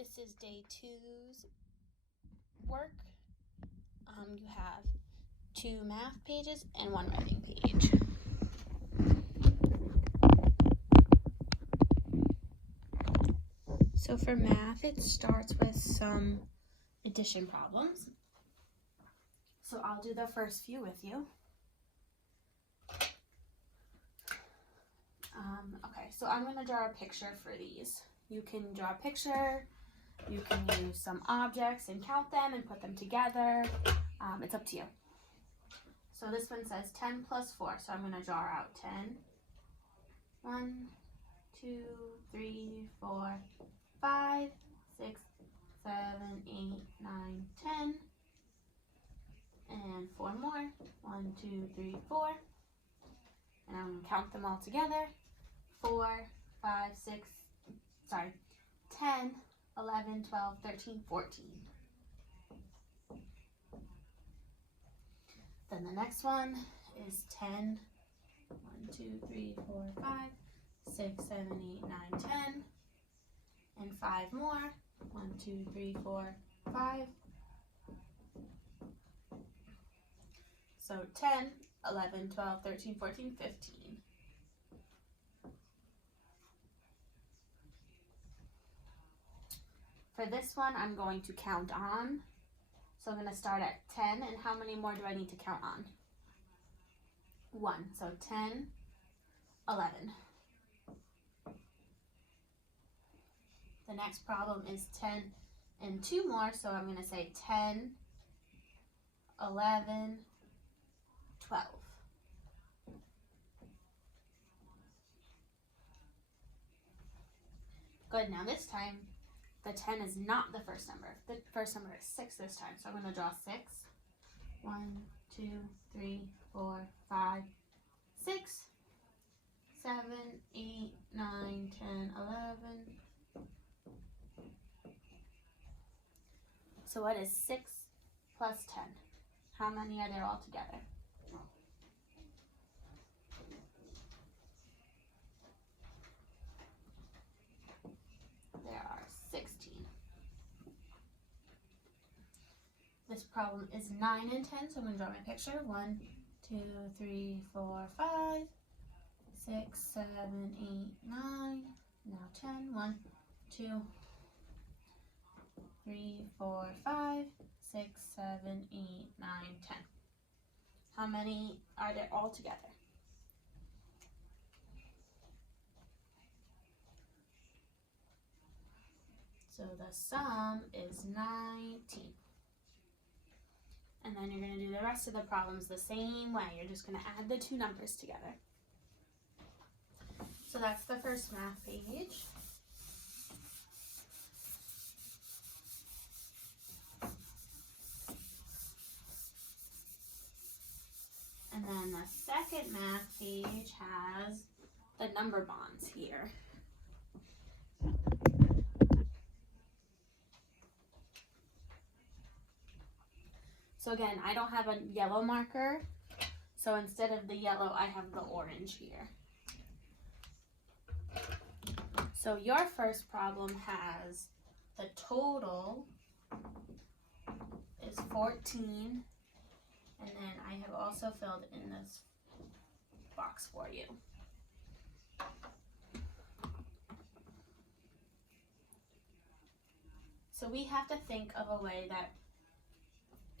This is day 2's work. You have 2 math pages and 1 writing page. So for math, it starts with some addition problems. So I'll do the first few with you. Okay, so I'm going to draw a picture for these. You can draw a picture, you can use some objects and count them and put them together. It's up to you. So this one says 10 plus 4, so I'm going to draw out 10. 1, 2, 3, 4, 5, 6, 7, 8, 9, 10. And 4 more. 1, 2, 3, 4. And I'm going to count them all together. 4, 5, 6, 10, 11, 12, 13, 14. Then the next one is 10, 1, 2, 3, 4, 5, 6, 7, 8, 9, 10. And 5 more. 1, 2, 3, 4, 5. So 10, 11, 12, 13, 14, 15. For this one, I'm going to count on. So I'm going to start at 10, and how many more do I need to count on? 1. So 10, 11. The next problem is 10 and 2 more, so I'm going to say 10, 11, 12. Good, now this time, the 10 is not the first number. The first number is 6 this time, so I'm going to draw 6. 1, 2, 3, 4, 5, 6, 7, 8, 9, 10, 11. So what is 6 plus 10? How many are there all together? There are 16. This problem is 9 and 10, so I'm going to draw my picture. 1, 2, 3, 4, 5, 6, 7, 8, 9, now 10. 1, 2, 3, 4, 5, 6, 7, 8, 9, 10. How many are there all together? So the sum is 19. And then you're going to do the rest of the problems the same way. You're just going to add the 2 numbers together. So that's the first math page. And then the second math page has the number bonds here. So again, I don't have a yellow marker, so instead of the yellow, I have the orange here. So your first problem has the total is 14, and then I have also filled in this box for you. So we have to think of a way that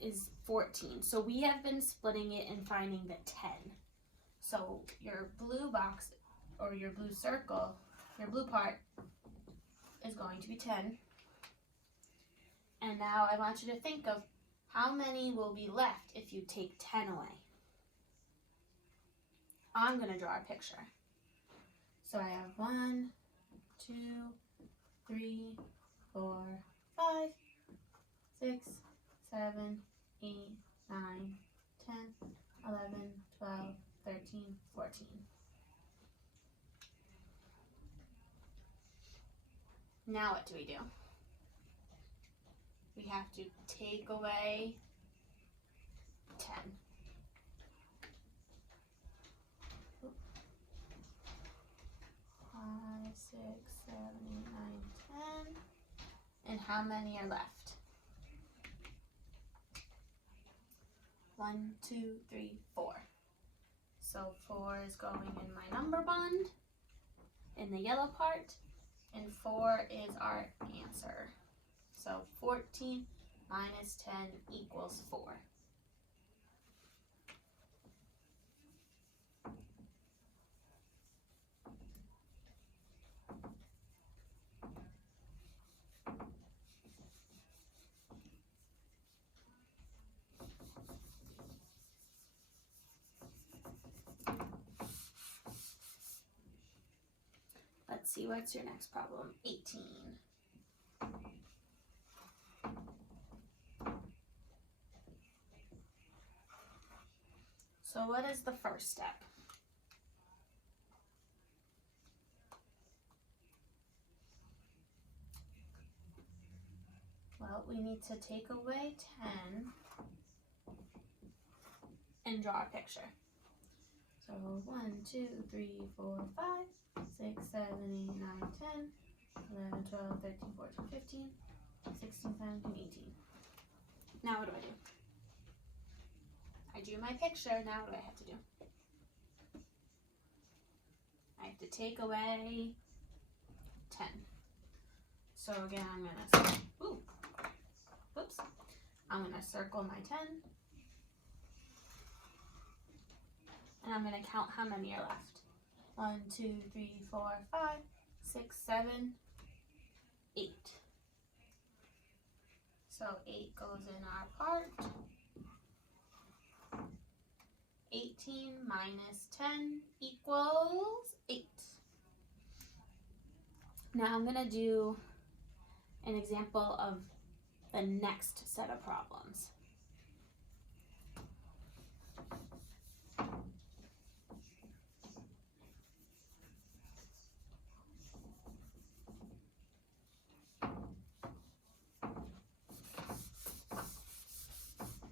is 14. So we have been splitting it and finding the 10. So your blue box or your blue circle, your blue part is going to be 10. And now I want you to think of how many will be left if you take 10 away. I'm going to draw a picture. So I have 1, 2, 3, 4, 5, 6, 7, 8, 9, 10, 11, 12, 13, 14. Now what do? We have to take away 10. 5, 6, 7, 8, 9, 10. how many are left? 1, 2, 3, 4. So 4 is going in my number bond in the yellow part, and 4 is our answer. So 14 minus 10 equals 4. Let's see, what's your next problem? 18. So what is the first step? Well, we need to take away 10 and draw a picture. So 1, 2, 3, 4, 5, 6, 7, 8, 9, 10, 11, 12, 13, 14, 15, 16, 17, 18. Now what do? I drew my picture, now what do I have to do? I have to take away 10. So again, I'm gonna circle my 10. And I'm gonna count how many are left. 1, 2, 3, 4, 5, 6, 7, 8. So 8 goes in our part. 18 minus 10 equals 8. Now I'm gonna do an example of the next set of problems.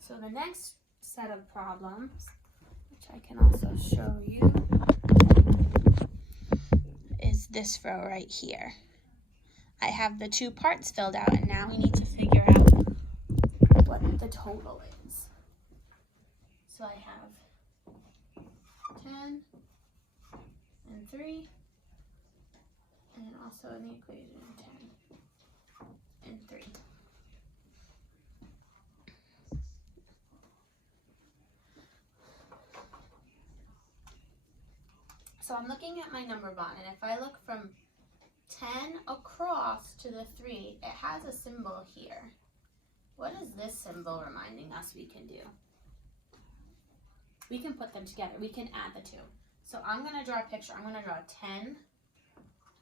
So the next set of problems, which I can also show you, is this row right here. I have the 2 parts filled out, and now we need to figure out what the total is. So I have 10 and 3, and also in the equation 10 and 3. So I'm looking at my number bond, and if I look from 10 across to the 3, it has a symbol here. What is this symbol reminding us we can do? We can put them together. We can add the 2. So I'm going to draw a picture. I'm going to draw 10.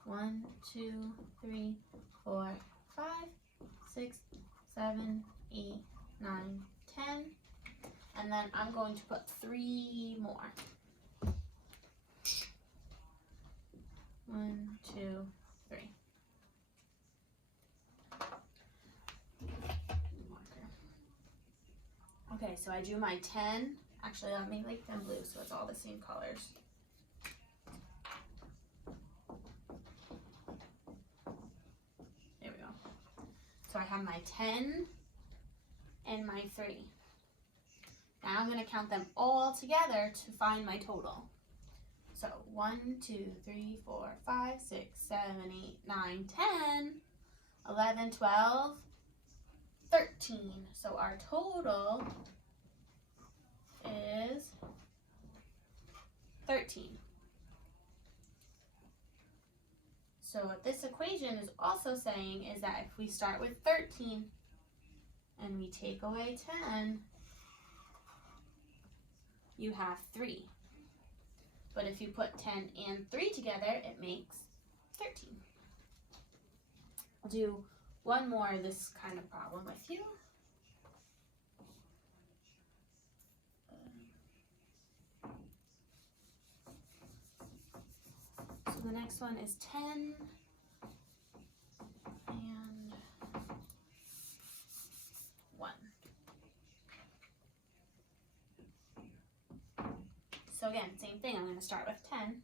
1, 2, 3, 4, 5, 6, 7, 8, 9, 10. And then I'm going to put 3 more. 1, 2, 3. Okay, so I drew my 10. Actually, let me make them blue so it's all the same colors. There we go. So I have my 10 and my 3. Now I'm going to count them all together to find my total. So 1, 2, 3, 4, 5, 6, 7, 8, 9, 10, 11, 12, 13. So our total is 13. So what this equation is also saying is that if we start with 13 and we take away 10, you have 3. But if you put 10 and 3 together, it makes 13. I'll do one more of this kind of problem with you. So the next one is 10 and 1. So again, same thing. I'm going to start with 10, and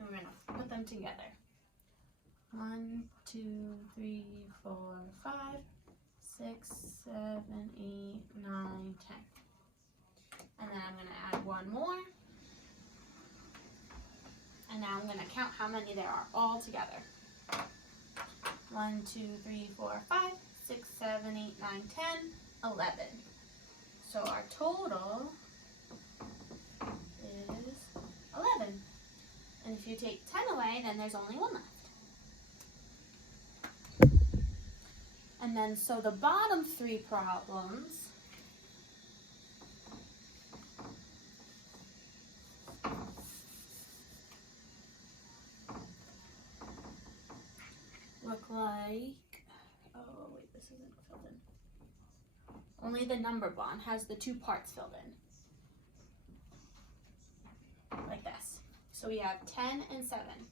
we're going to put them together. 1, 1, 2, 3, 4, 5, 6, 7, 8, 9, 10. And then I'm going to add one more. And now I'm going to count how many there are all together. 1, 2, 3, 4, 5, 6, 7, 8, 9, 10, 11. So our total is 11. And if you take 10 away, then there's only 1 left. And then, so the bottom 3 problems look like, oh wait, this isn't filled in. Only the number bond has the 2 parts filled in. Like this. So we have 10 and 7.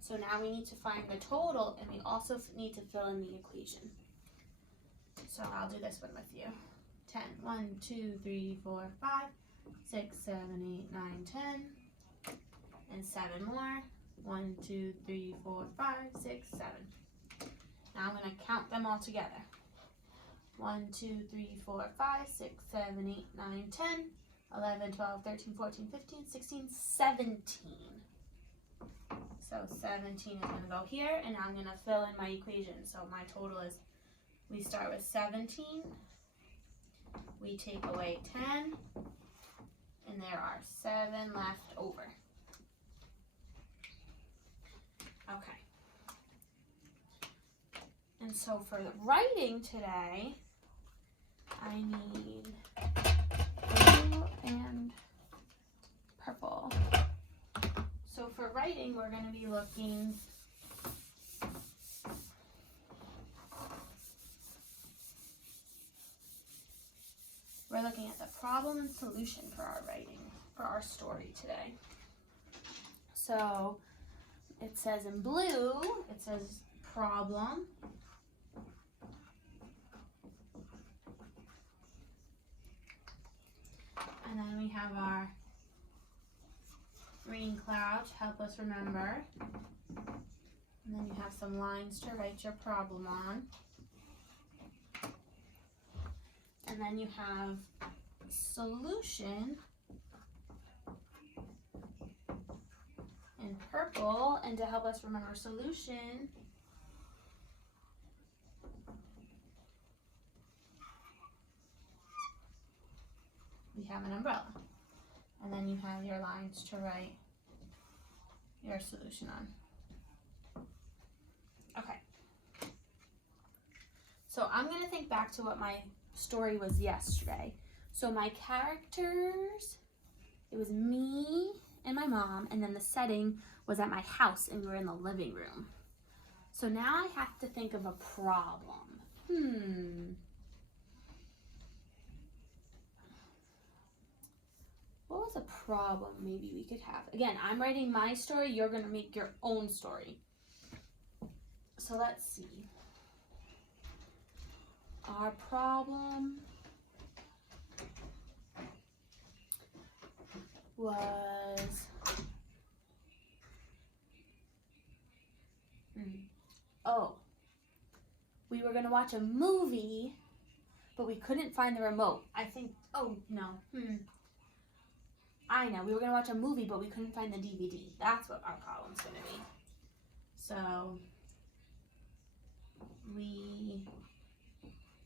So now we need to find the total, and we also need to fill in the equation. So I'll do this one with you. 10. 1, 2, 3, 4, 5, 6, 7, 8, 9, 10. And 7 more. 1, 2, 3, 4, 5, 6, 7. Now I'm going to count them all together. 1, 2, 3, 4, 5, 6, 7, 8, 9, 10, 11, 12, 13, 14, 15, 16, 17. So 17 is going to go here, and I'm going to fill in my equation. So my total is, we start with 17, we take away 10, and there are 7 left over. Okay. And so for the writing today, I need blue and purple. So for writing, we're going to be looking at the problem and solution for our writing, for our story today. So it says in blue, it says problem. And then we have our green cloud to help us remember. And then you have some lines to write your problem on. And then you have solution in purple. And to help us remember solution, we have an umbrella. And then you have your lines to write your solution on. Okay. So I'm going to think back to what my story was yesterday. So my characters, it was me and my mom, and then the setting was at my house, and we were in the living room. So now I have to think of a problem. What was a problem maybe we could have? Again, I'm writing my story. You're going to make your own story. So let's see. Our problem was, we were going to watch a movie, but we couldn't find the remote. I think, I know, we were going to watch a movie, but we couldn't find the DVD. That's what our problem's going to be. So, we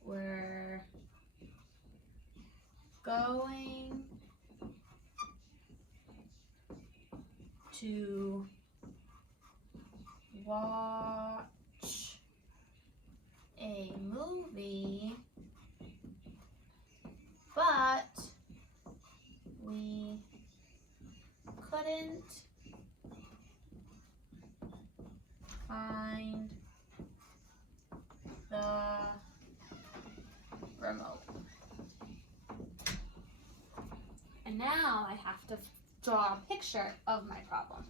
were going to watch a movie, but we couldn't find the remote. And now I have to draw a picture of my problem.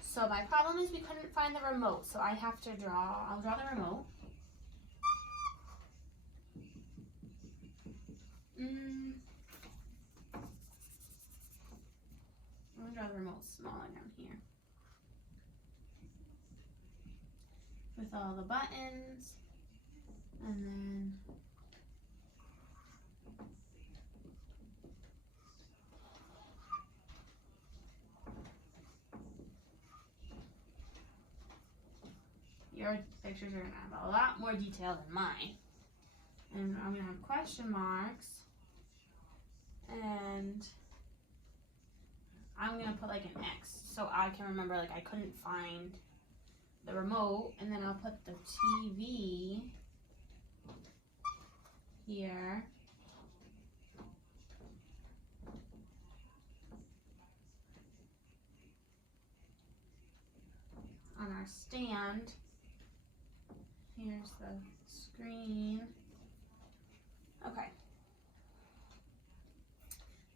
So my problem is we couldn't find the remote, so I have to I'll draw the remote. I'm going to draw the remote smaller down here. with all the buttons, and then your pictures are going to have a lot more detail than mine. And I'm going to have question marks, and I'm going to put like an X so I can remember like I couldn't find the remote, and then I'll put the TV here. On our stand. Here's the screen. Okay.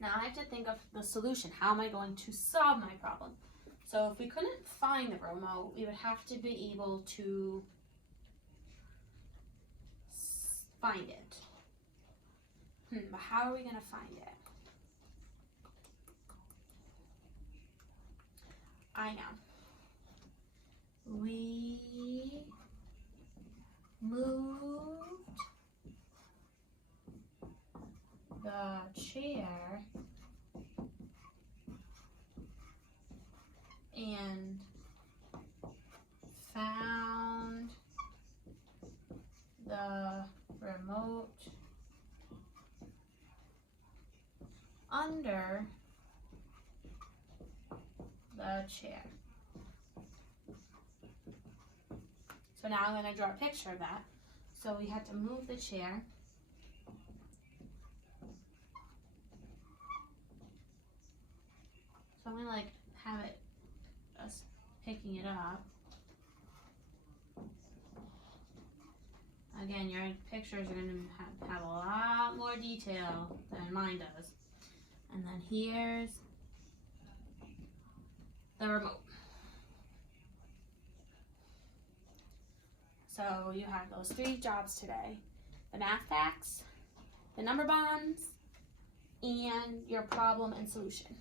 Now I have to think of the solution. How am I going to solve my problem? So if we couldn't find the remote, we would have to be able to find it. But how are we going to find it? I know. We moved the chair and found the remote under the chair. So now I'm going to draw a picture of that. So we had to move the chair. So I'm going to like have it just picking it up. Again, your pictures are going to have a lot more detail than mine does. And then here's the remote. So you have those 3 jobs today: the math facts, the number bonds, and your problem and solution.